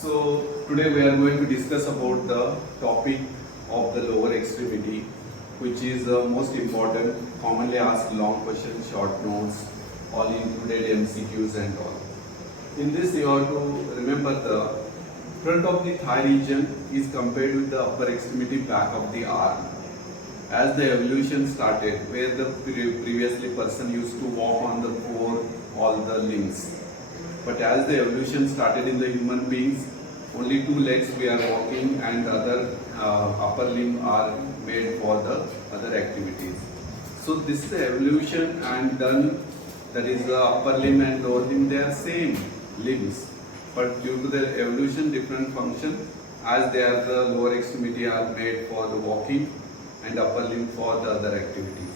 So today we are going to discuss about the topic of the lower extremity, which is the most important, commonly asked long questions, short notes, all included MCQs and all. In this you have to remember the front of the thigh region is compared with the upper extremity back of the arm. As the evolution started, where the previously person used to walk on the four, all the limbs. But as the evolution started in the human beings, only two legs we are walking and the other upper limb are made for the other activities. So this is the evolution and done, that is the upper limb and lower limb, they are same limbs. But due to the evolution different function, as they are the lower extremity are made for the walking and upper limb for the other activities.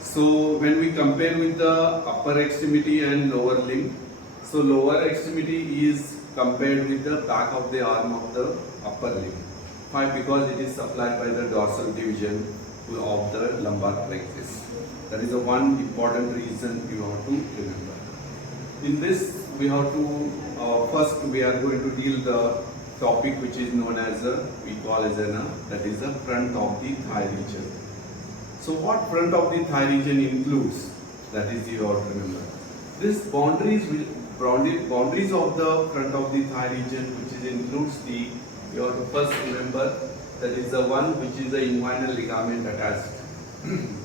So when we compare with the upper extremity and lower limb, so lower extremity is compared with the back of the arm of the upper limb. Why? Because it is supplied by the dorsal division of the lumbar plexus. That is the one important reason you have to remember. In this we have to first we are going to deal the topic which is known as we call as that is the front of the thigh region. So what front of the thigh region includes? That is you have to remember. This boundaries of the front of the thigh region, which includes the, you have to first remember, that is the one which is the inguinal ligament attached.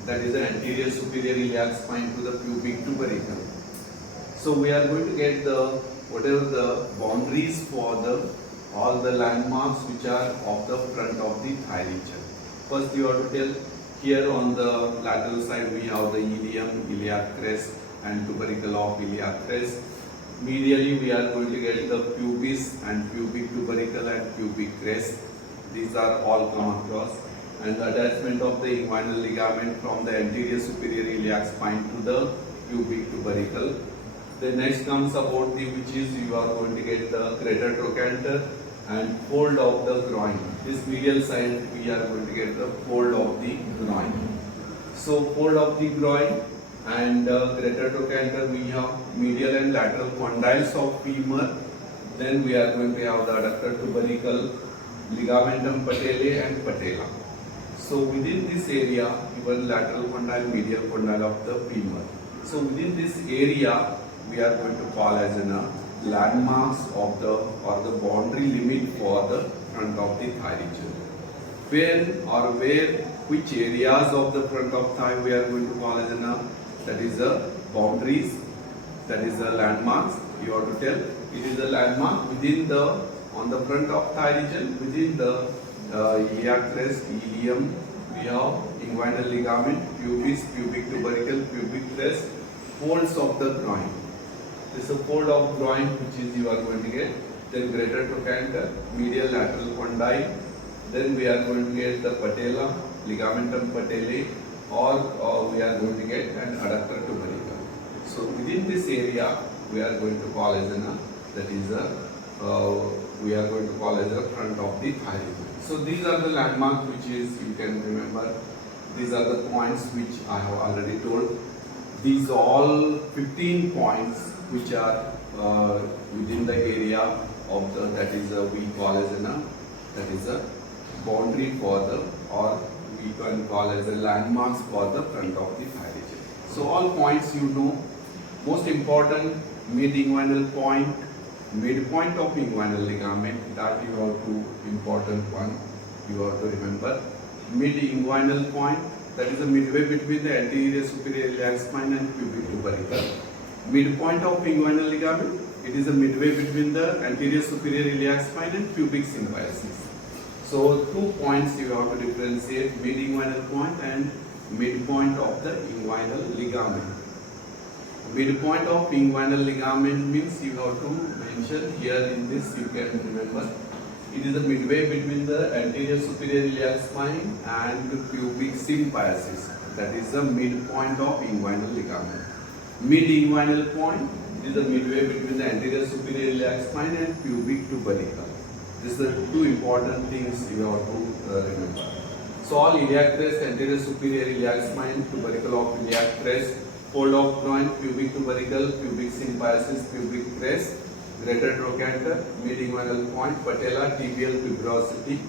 That is the anterior superior iliac spine to the pubic tubercle. So we are going to get the whatever the boundaries for the all the landmarks which are of the front of the thigh region. First you have to tell, here on the lateral side we have the ilium, iliac crest and tubercle of iliac crest. Medially we are going to get the pubis and pubic tubercle and pubic crest. These are all come across. And the attachment of the inguinal ligament from the anterior superior iliac spine to the pubic tubercle. Then next comes about the, which is you are going to get the crater trochanter and fold of the groin. This medial side we are going to get the fold of the groin. So fold of the groin and crater trochanter, we have medial and lateral condyles of femur. Then we are going to have the adductor tubercle, ligamentum patellae and patella. So within this area, even lateral condyle, medial condyle of the femur. So within this area, we are going to call as landmarks of the or the boundary limit for the front of the thigh region. Which areas of the front of thigh we are going to call as that is the boundaries, that is the landmarks. You have to tell it is a landmark within the on the front of thigh region, within the iliac crest, ilium, we have inguinal ligament, pubis, pubic tubercle, pubic crest, folds of the groin. This is a fold of groin which is you are going to get. Then crater trochanter, medial lateral condyle. Then we are going to get the patella, ligamentum patellae, or we are going to get an adductor tubercle. So within this area we are going to call as that is we are going to call as the front of the thigh region. So these are the landmarks which is you can remember. These are the points which I have already told. These all 15 points which are within the area of the, that is we call as that is a boundary for the, or we can call as a landmarks for the front of the thigh region. So all points you know. Most important, mid-inguinal point, midpoint of inguinal ligament, that you have to important one you have to remember. Mid-inguinal point, that is the midway between the anterior superior iliac spine and pubic tubercle. Midpoint of inguinal ligament, it is a midway between the anterior superior iliac spine and pubic symphysis. So 2 points you have to differentiate, mid-inguinal point and midpoint of the inguinal ligament. Midpoint of inguinal ligament means you have to mention here in this, you can remember. It is the midway between the anterior superior iliac spine and the pubic symphysis. That is the midpoint of inguinal ligament. Mid-inguinal point is the midway between the anterior superior iliac spine and pubic tubercle. These are the 2 important things you have to remember. So all iliac crest, anterior superior iliac spine, tubercle of iliac crest, fold of groin, pubic tubercle, pubic symphysis, pubic crest, greater trochanter, mid-inguinal point, patella, tibial tuberosity,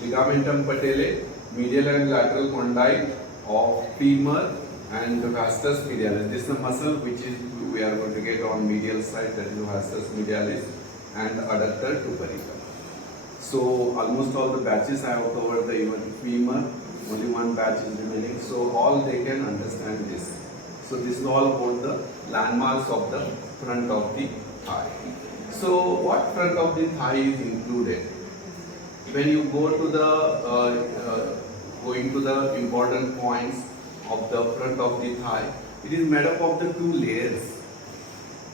ligamentum patellae, medial and lateral condyle of femur, and vastus medialis. This is the muscle which is we are going to get on medial side, that is vastus medialis, and adductor tubercle. So almost all the batches I have covered the even femur, only one batch is remaining. So all they can understand this. So this is all about the landmarks of the front of the thigh. So what front of the thigh is included? When you go to the going to the important points of the front of the thigh, it is made up of the two layers.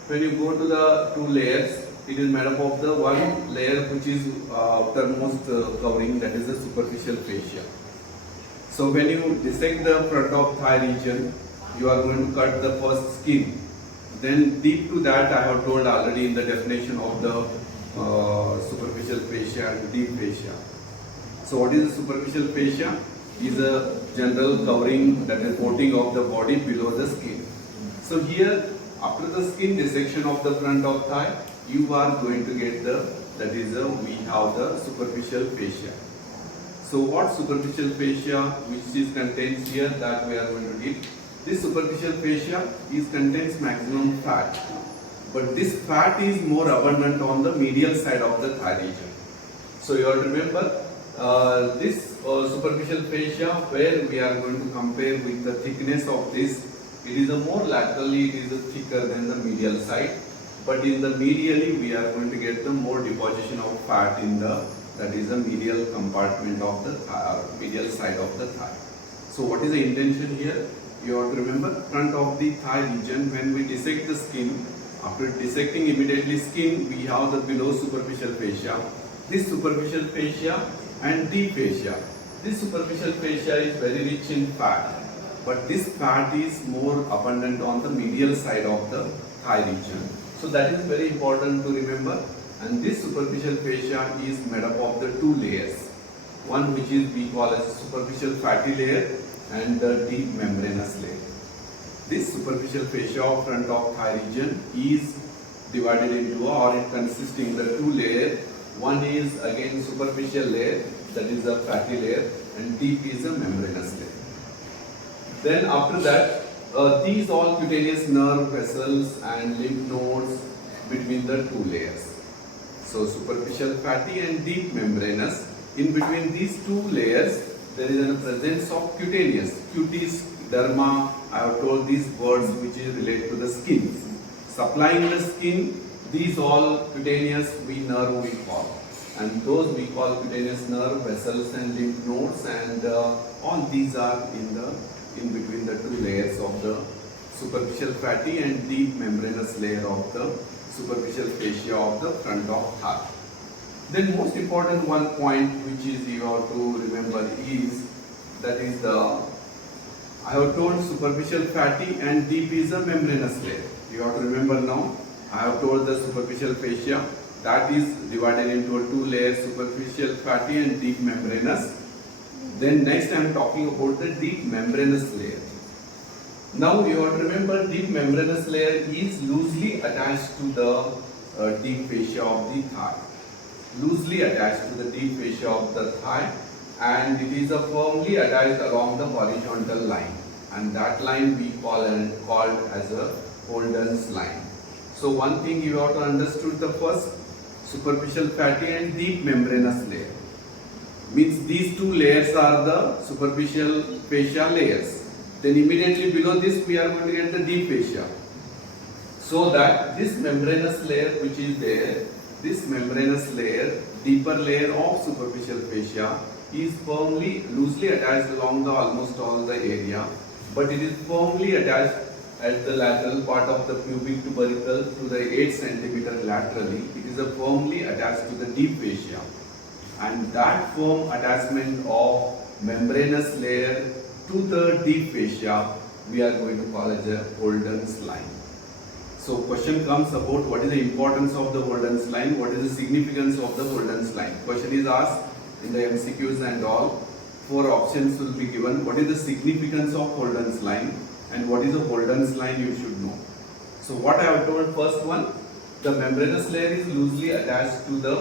When you go to the two layers, it is made up of the one layer which is outermost covering, that is the superficial fascia. So when you dissect the front of thigh region, you are going to cut the first skin. Then deep to that, I have told already in the definition of the superficial fascia and deep fascia. So what is the superficial fascia? Is a general covering, that is coating of the body below the skin. So here, after the skin dissection of the front of thigh, you are going to get we have the superficial fascia. So what superficial fascia which is contains here, that we are going to deal. This superficial fascia contains maximum fat, but this fat is more abundant on the medial side of the thigh region. So you have to remember this superficial fascia, where we are going to compare with the thickness of this. It is a more laterally, it is thicker than the medial side, but in the medially we are going to get the more deposition of fat in the, that is the medial compartment of the thigh, medial side of the thigh. So what is the intention here? You have to remember front of the thigh region. When we dissect the skin, after dissecting immediately skin, we have the below superficial fascia. This superficial fascia and deep fascia. This superficial fascia is very rich in fat, but this fat is more abundant on the medial side of the thigh region. So that is very important to remember. And this superficial fascia is made up of the two layers. One which is we call as superficial fatty layer and the deep membranous layer. This superficial fascia of front of thigh region is divided into, or it consisting the two layers. One is again superficial layer, that is a fatty layer, and deep is a membranous layer. Then after that, these all cutaneous nerve vessels and lymph nodes between the two layers. So superficial fatty and deep membranous. In between these two layers, there is a presence of cutaneous, cutis, derma. I have told these words which is related to the skin. Supplying the skin, these all cutaneous nerve we call, and those we call cutaneous nerve vessels and lymph nodes, and all these are in between the two layers of the superficial fatty and deep membranous layer of the superficial fascia of the front of thigh. Then most important one point which is you have to remember is, that is the, I have told superficial fatty and deep is a membranous layer. You have to remember now. I have told the superficial fascia that is divided into two layers, superficial fatty and deep membranous. Then next I am talking about the deep membranous layer. Now you have to remember deep membranous layer is loosely attached to the deep fascia of the thigh. Loosely attached to the deep fascia of the thigh, and it is firmly attached along the horizontal line, and that line we called as a Holdens line. So one thing you have to understood, the first superficial fatty and deep membranous layer means these two layers are the superficial fascia layers. Then immediately below this we are going to get the deep fascia. So that this membranous layer which is there, this membranous layer, deeper layer of superficial fascia is firmly, loosely attached along the almost all the area, but it is firmly attached at the lateral part of the pubic tubercle to the 8 cm laterally. It is firmly attached to the deep fascia, and that firm attachment of membranous layer to the deep fascia we are going to call as a Holdens line. So question comes about what is the importance of the Holdens line, what is the significance of the Holdens line. Question is asked in the MCQs and all. 4 options will be given. What is the significance of Holdens line and what is a Holdens line you should know. So what I have told, first one, the membranous layer is loosely attached to the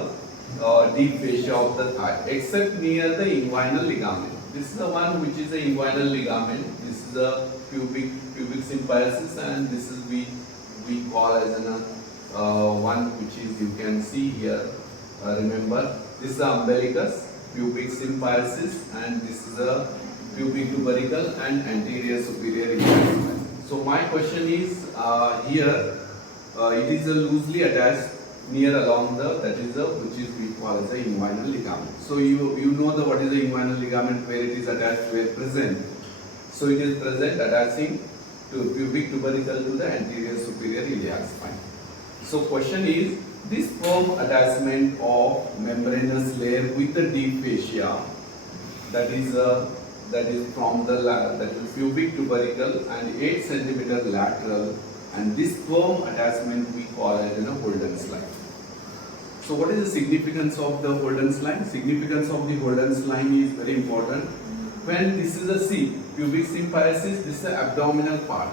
deep fascia of the thigh, except near the inguinal ligament. This is the one which is the inguinal ligament. This is the pubic symphysis, and this is we call as an one which is, you can see here. Remember, this is the umbilicus, pubic symphysis, and this is the pubic tubercle and anterior superior iliac. So my question is here. It is loosely attached near along the, that is the, which is we call as the inguinal ligament. So you know the what is the inguinal ligament, where it is attached, where present. So it is present attaching to pubic tubercle to the anterior superior iliac spine. So question is, this firm attachment of membranous layer with the deep fascia, that is from the that is pubic tubercle and 8 cm lateral, and this firm attachment we call as a Holdens line. So what is the significance of the Holdens line? Significance of the Holdens line is very important. When this is a pubic symphysis, this is the abdominal part.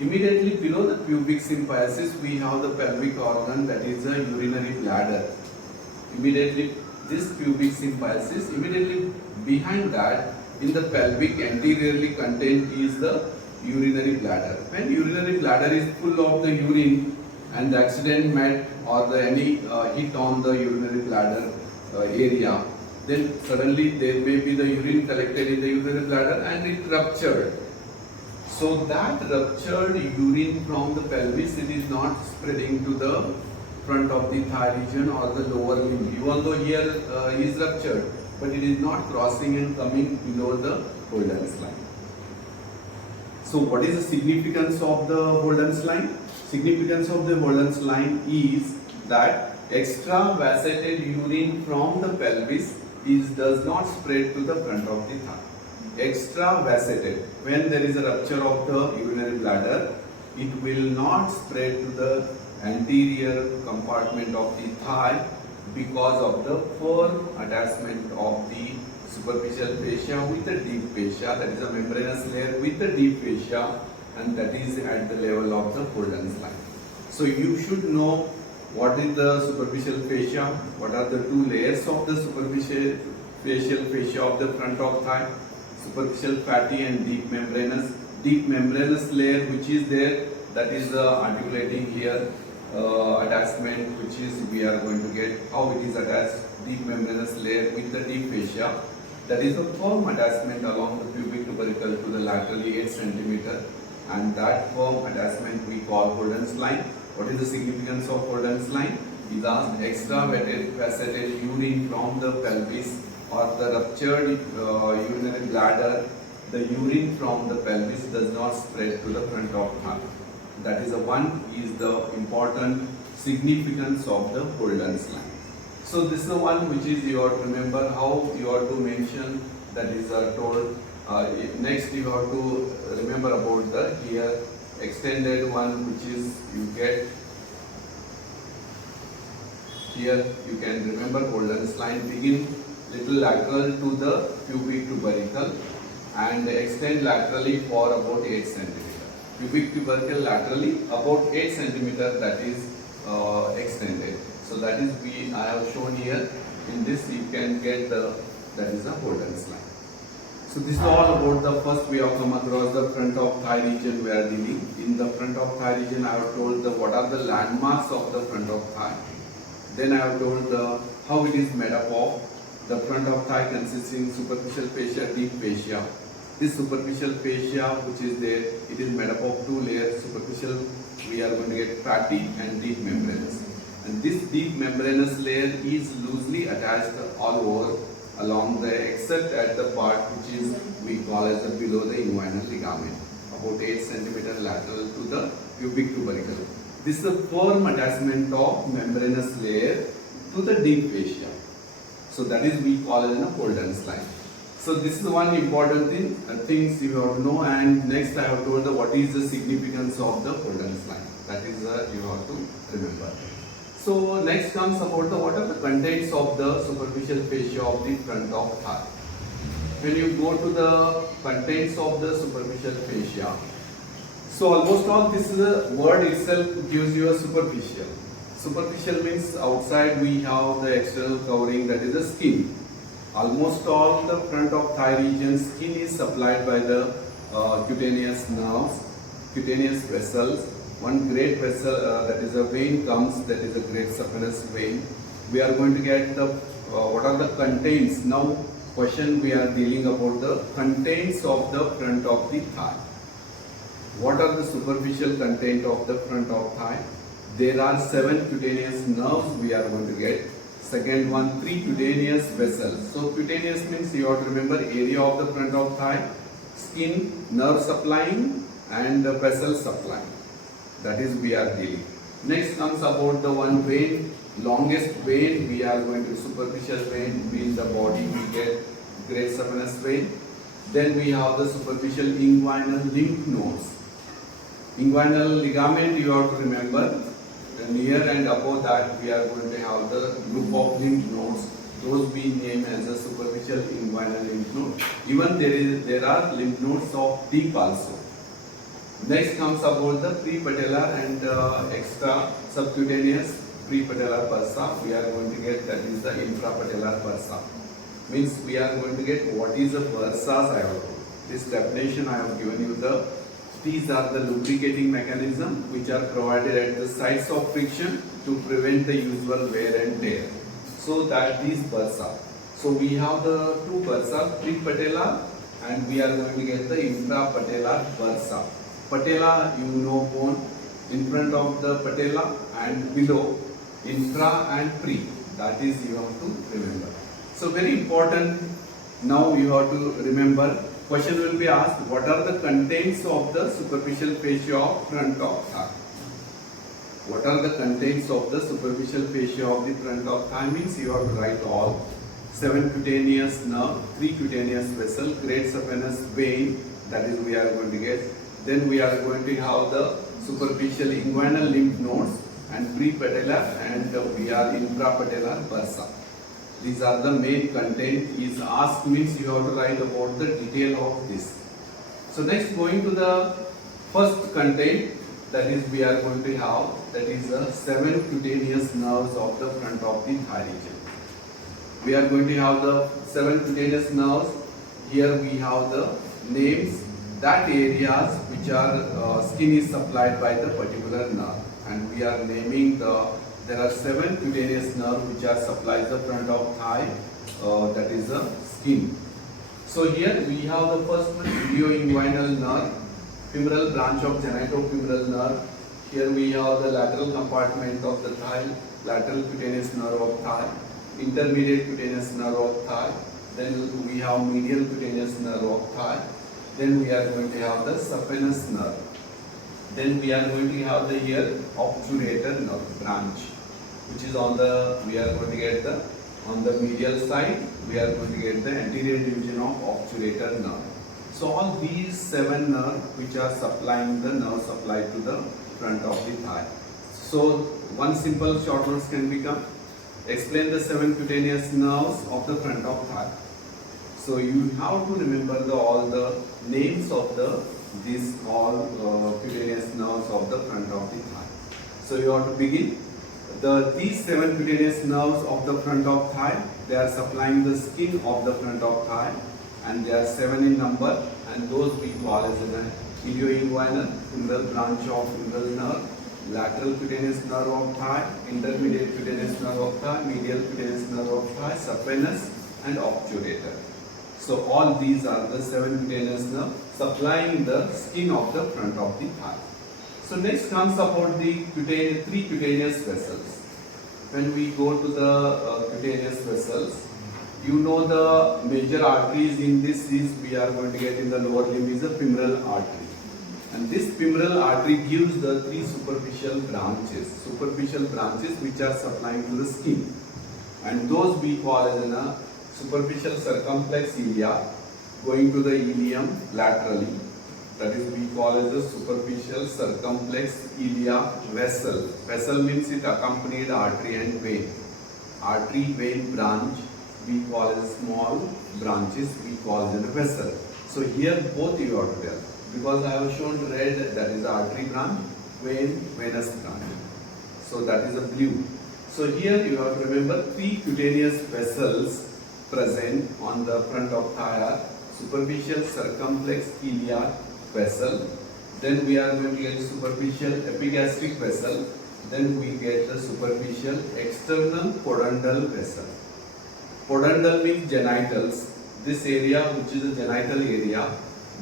Immediately below the pubic symphysis, we have the pelvic organ, that is the urinary bladder. Immediately this pubic symphysis, immediately behind that, in the pelvic anteriorly contained is the urinary bladder. When urinary bladder is full of the urine and the accident met or the any hit on the urinary bladder area, then suddenly there may be the urine collected in the urinary bladder and it ruptured. So that ruptured urine from the pelvis, it is not spreading to the front of the thigh region or the lower limb, even though here is ruptured, but it is not crossing and coming below the Holdens line. So what is the significance of the Holdens line? Significance of the Holdens line is that extravasated urine from the pelvis does not spread to the front of the thigh. Extravasated, when there is a rupture of the urinary bladder, it will not spread to the anterior compartment of the thigh because of the firm attachment of the superficial fascia with the deep fascia, that is a membranous layer with the deep fascia, and that is at the level of the Holdens line. So you should know what is the superficial fascia, what are the two layers of the superficial fascia of the front of thigh, superficial fatty and deep membranous. Deep membranous layer which is there, that is articulating here attachment, which is we are going to get how it is attached. Deep membranous layer with the deep fascia, that is a firm attachment along the pubic tubercle to the laterally 8 cm, and that firm attachment we call Holdens line. What is the significance of Holdens line? Is asked, extravasated urine from the pelvis or the ruptured urinary bladder, the urine from the pelvis does not spread to the front of thigh. That is the one is the important significance of the Holdens line. So this is the one which is you have to remember how you have to mention, that is told. Next you have to remember about the here extended one, which is you get here. You can remember Holdens line begin little lateral to the pubic tubercle and extend laterally for about 8 cm. Pubic tubercle laterally about 8 cm, that is extended. So that is I have shown here. In this you can get that is the Holdens line. So this is all about the first we have come across the front of thigh region we are dealing. In the front of thigh region I have told what are the landmarks of the front of thigh. Then I have told how it is made up of. The front of thigh consisting superficial fascia, deep fascia. This superficial fascia which is there, it is made up of two layers. Superficial we are going to get fatty and deep membranous. And this deep membranous layer is loosely attached all over along the, except at the part which is we call as the below the inguinal ligament, about 8 cm lateral to the pubic tubercle. This is the firm attachment of membranous layer to the deep fascia. So that is we call as a Holdens line. So this is one important thing, things you have to know. And next I have told what is the significance of the Holdens line. That is you have to remember. So next comes about what are the contents of the superficial fascia of the front of thigh. When you go to the contents of the superficial fascia, so almost all this is a word itself gives you a superficial. Superficial means outside we have the external covering, that is the skin. Almost all the front of thigh region skin is supplied by the cutaneous nerves, cutaneous vessels. One great vessel, that is a vein comes, that is a great saphenous vein. We are going to get the what are the contents. Now question we are dealing about the contents of the front of the thigh. What are the superficial content of the front of thigh? There are 7 cutaneous nerves we are going to get. Second one, 3 cutaneous vessels. So cutaneous means you have to remember area of the front of thigh, skin, nerve supplying and the vessel supplying. That is we are dealing. Next comes about the one vein, longest vein we are going to superficial vein in the body we get great saphenous vein. Then we have the superficial inguinal lymph nodes. Inguinal ligament you have to remember. Near and above that we are going to have the group of lymph nodes. Those we name as a superficial inguinal lymph node. Even there are lymph nodes of deep also. Next comes about the prepatellar and extra subcutaneous prepatellar bursa. We are going to get, that is the infrapatellar bursa. Means we are going to get what is the bursas I have told. This definition I have given you. These are the lubricating mechanism which are provided at the sites of friction to prevent the usual wear and tear. So that these bursa. So we have the 2 bursas, prepatellar and we are going to get the infrapatellar bursa. Patella, you know, bone in front of the patella and below infra and pre. That is you have to remember. So very important. Now you have to remember. Question will be asked, what are the contents of the superficial fascia of front of thigh? What are the contents of the superficial fascia of the front of thigh? Means you have to write all. 7 cutaneous nerve, 3 cutaneous vessel, great saphenous vein, that is we are going to get. Then we are going to have the superficial inguinal lymph nodes and prepatellar and we are infrapatellar bursa. These are the main content. Is asked means you have to write about the detail of this. So next going to the first content, that is we are going to have, that is the 7 cutaneous nerves of the front of the thigh region. We are going to have the 7 cutaneous nerves. Here we have the names, that areas which are skin is supplied by the particular nerve, and we are naming there are 7 cutaneous nerves which are supplied the front of thigh, that is the skin. So here we have the first one, ilioinguinal nerve, femoral branch of genitofemoral nerve. Here we have the lateral compartment of the thigh, lateral cutaneous nerve of thigh, intermediate cutaneous nerve of thigh. Then we have medial cutaneous nerve of thigh. Then we are going to have the saphenous nerve. Then we are going to have the here obturator nerve branch, which is on the, we are going to get the, on the medial side, we are going to get the anterior division of obturator nerve. So all these 7 nerves which are supplying the nerve supply to the front of the thigh. So one simple short notes can become, explain the 7 cutaneous nerves of the front of thigh. So you have to remember all the names of these all cutaneous nerves of the front of the thigh. So you have to begin. These 7 cutaneous nerves of the front of thigh, they are supplying the skin of the front of thigh, and they are 7 in number, and those we call as an ilioinguinal, femoral branch of femoral nerve, lateral cutaneous nerve of thigh, intermediate cutaneous nerve of thigh, medial cutaneous nerve of thigh, saphenous and obturator. So all these are the 7 cutaneous nerves supplying the skin of the front of the thigh. So next comes about the 3 cutaneous vessels. When we go to the cutaneous vessels, you know the major arteries in this is we are going to get in the lower limb is the femoral artery. And this femoral artery gives the 3 superficial branches which are supplying to the skin. And those we call as a superficial circumflex ilia going to the ilium laterally. That is we call as the superficial circumflex ilia vessel. Vessel means it accompanied artery and vein. Artery vein branch we call as small branches, we call as a vessel. So here both you have to tell. Because I have shown red, that is the artery branch, vein, venous branch. So that is a blue. So here you have to remember 3 cutaneous vessels present on the front of thigh are superficial circumflex iliac vessel. Then we are going to get superficial epigastric vessel. Then we get the superficial external podundal vessel. Podundal means genitals. This area, which is the genital area,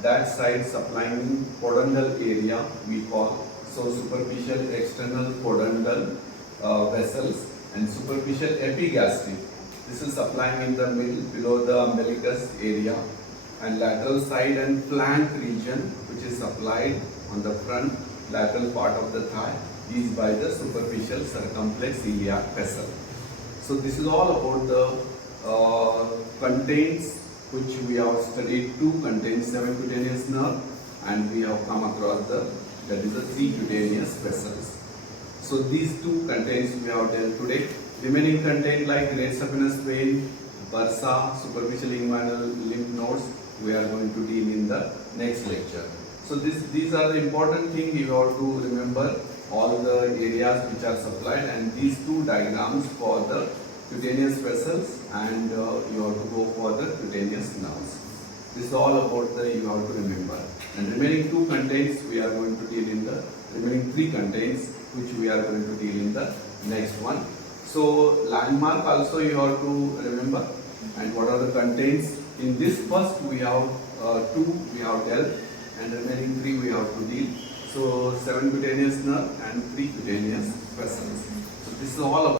that side supplying podundal area we call. So superficial external podundal vessels and superficial epigastric. This is supplying in the middle below the umbilicus area, and lateral side and flank region, which is supplied on the front lateral part of the thigh, is by the superficial circumflex iliac vessel. So this is all about the contents which we have studied. 2 contains 7 cutaneous nerve, and we have come across that is the 3 cutaneous vessels. So these 2 contents we have dealt today. Remaining content like great saphenous vein, bursa, superficial inguinal lymph nodes, we are going to deal in the next lecture. So these are the important things you have to remember, all the areas which are supplied, and these 2 diagrams for the cutaneous vessels, and you have to go for the cutaneous nerves. This is all about the you have to remember. And remaining 2 contents we are going to deal in the remaining 3 contents which we are going to deal in the next one. So landmark also you have to remember, and what are the contents. In this first we have 2 we have dealt, and remaining 3 we have to deal. So 7 cutaneous nerve and 3 cutaneous vessels. So this is all about